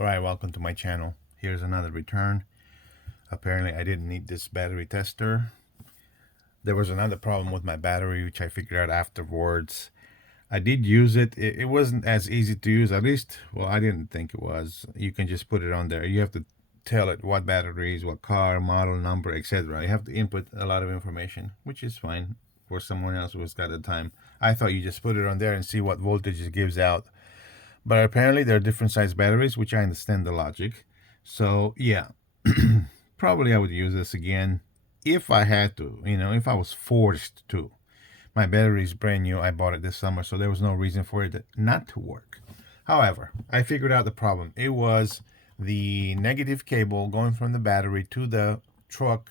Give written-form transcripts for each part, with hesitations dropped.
All right, welcome to my channel. Here's another return. Apparently I didn't need this battery tester. There was another problem with my battery, which I figured out afterwards. I did use it. It wasn't as easy to use, at least, well, I didn't think it was. You can just put it on there. You have to tell it what batteries, what car, model, number, etc. You have to input a lot of information, which is fine for someone else who's got the time. I thought you just put it on there and see what voltage it gives out. But apparently there are different size batteries, which I understand the logic. So yeah, probably I would use this again if I had to, if I was forced to. My battery is brand new. I bought it this summer, so there was no reason for it not to work. However, I figured out the problem. It was the negative cable going from the battery to the truck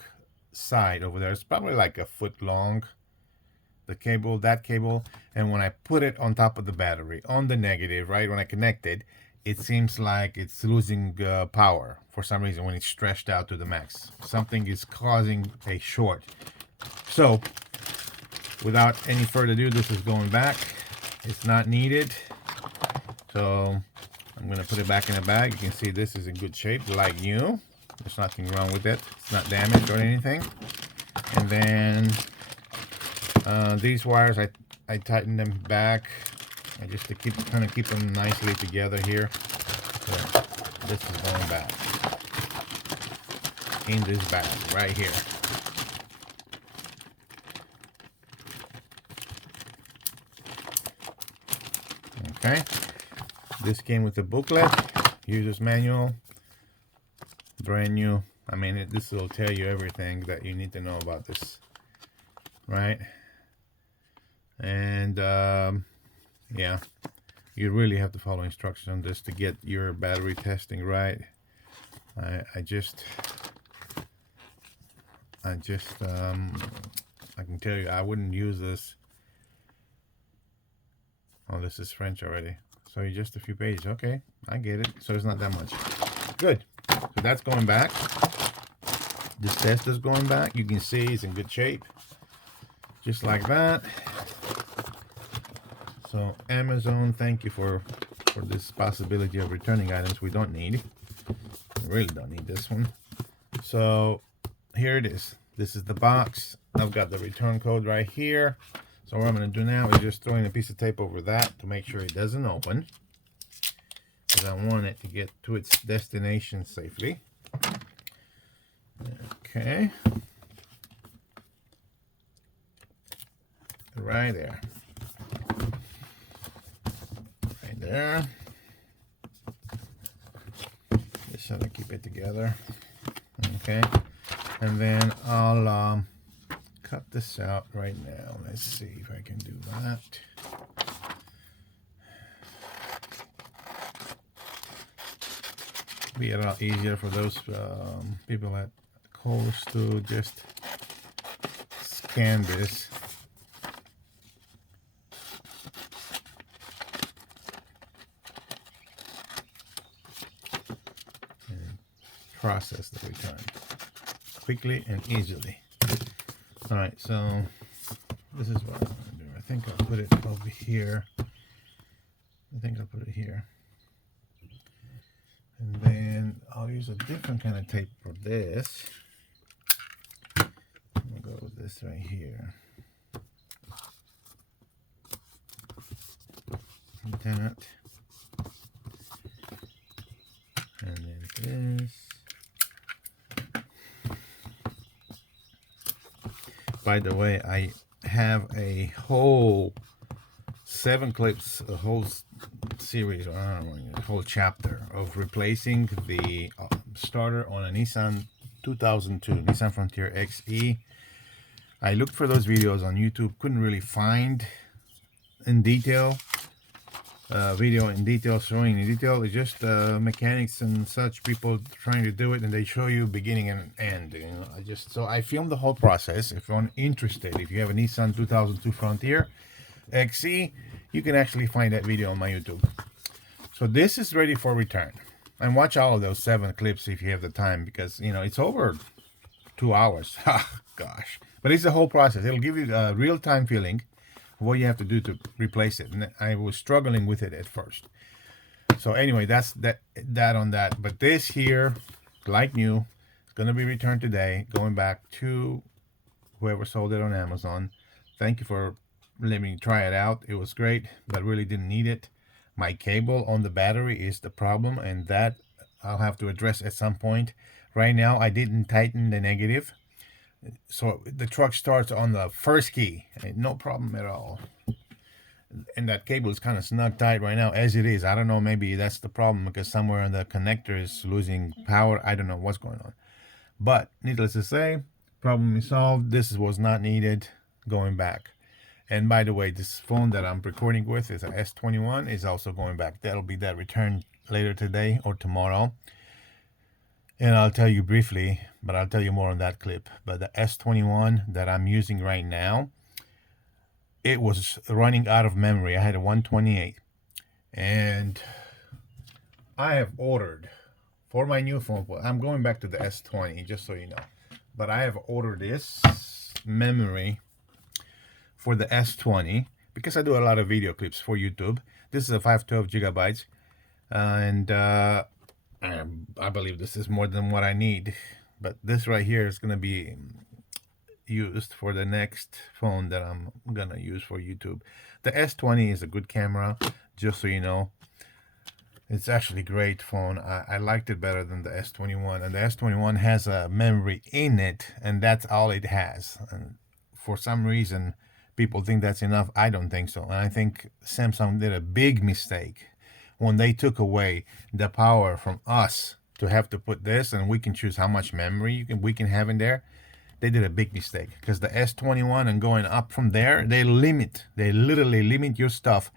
side over there. It's probably like a foot long, the cable, that cable. And when I put it on top of the battery, on the negative, right, when I connect it, it seems like it's losing power for some reason when it's stretched out to the max. Something is causing a short. So without any further ado, this is going back. It's not needed. So I'm going to put it back in the bag. You can see this is in good shape, like new. There's nothing wrong with it. It's not damaged or anything. And then these wires, I tighten them back just to kind of keep them nicely together here. So this is going back in this bag right here. Okay, this came with a booklet, user's manual, brand new. I mean, this will tell you everything that you need to know about this, right? And yeah, you really have to follow instructions on this to get your battery testing right. I can tell you, I wouldn't use this. Oh, this is French already. So just a few pages. Okay, I get it. So it's not that much. Good. So that's going back. This test is going back. You can see it's in good shape. Just like that. So Amazon, thank you for this possibility of returning items we don't need. We really don't need this one. So here it is. This is the box. I've got the return code right here. So what I'm going to do now is just throwing a piece of tape over that to make sure it doesn't open, because I want it to get to its destination safely. Okay. Right there. Right there. Just so to keep it together. Okay. And then I'll cut this out right now. Let's see if I can do that. Be a lot easier for those people at Kohl's to just scan this. And process the return quickly and easily. All right, so this is what I'm going to do. I think I'll put it over here. I think I'll put it here. And then I'll use a different kind of tape for this. I'm going to go with this right here. Like that. And then this. By the way, I have a whole 7 clips, a whole series, or I don't know, a whole chapter of replacing the starter on a Nissan 2002, Nissan Frontier XE. I looked for those videos on YouTube, couldn't really find in detail, video in detail, showing in detail. It's just mechanics and such, people trying to do it, and they show you beginning and end. So I filmed the whole process. If you're interested, if you have a Nissan 2002 Frontier XE, you can actually find that video on my YouTube. So this is ready for return, and watch all of those 7 clips if you have the time, because it's over 2 hours. Gosh, but it's the whole process. It'll give you a real-time feeling what you have to do to replace it, and I was struggling with it at first. So anyway, that's that on that. But this here, like new, it's gonna be returned today, going back to whoever sold it on Amazon. Thank you for letting me try it out. It was great, but really didn't need it. My cable on the battery is the problem, and that I'll have to address at some point. Right now, I didn't tighten the negative, so the truck starts on the first key. No problem at all. And that cable is kind of snug tight right now as it is. I don't know, maybe that's the problem because somewhere in the connector is losing power. I don't know what's going on. But needless to say, problem is solved. This was not needed. Going back. And by the way, this phone that I'm recording with is a S21, is also going back. That'll be that return later today or tomorrow. And I'll tell you briefly, but I'll tell you more on that clip. But the S21 that I'm using right now, it was running out of memory. I had a 128. And I have ordered for my new phone. I'm going back to the S20, just so you know. But I have ordered this memory for the S20 because I do a lot of video clips for YouTube. This is a 512 gigabytes, and I believe this is more than what I need. But this right here is going to be used for the next phone that I'm going to use for YouTube. The S20 is a good camera, just so you know. It's actually a great phone. I liked it better than the S21. And the S21 has a memory in it, and that's all it has. And for some reason, people think that's enough. I don't think so. And I think Samsung did a big mistake when they took away the power from us to have to put this, and we can choose how much memory we can have in there. They did a big mistake because the S21 and going up from there, they literally limit your stuff.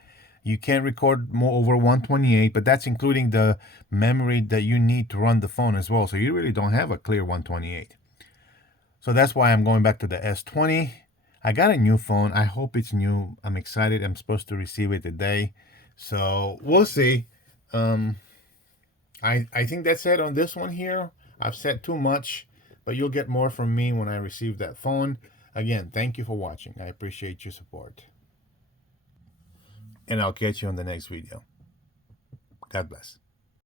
You can't record more over 128, but that's including the memory that you need to run the phone as well. So you really don't have a clear 128. So that's why I'm going back to the S20. I got a new phone. I hope it's new. I'm excited. I'm supposed to receive it today. So we'll see. I think that's it on this one here. I've said too much, but you'll get more from me when I receive that phone. Again, thank you for watching. I appreciate your support. And I'll catch you on the next video. God bless.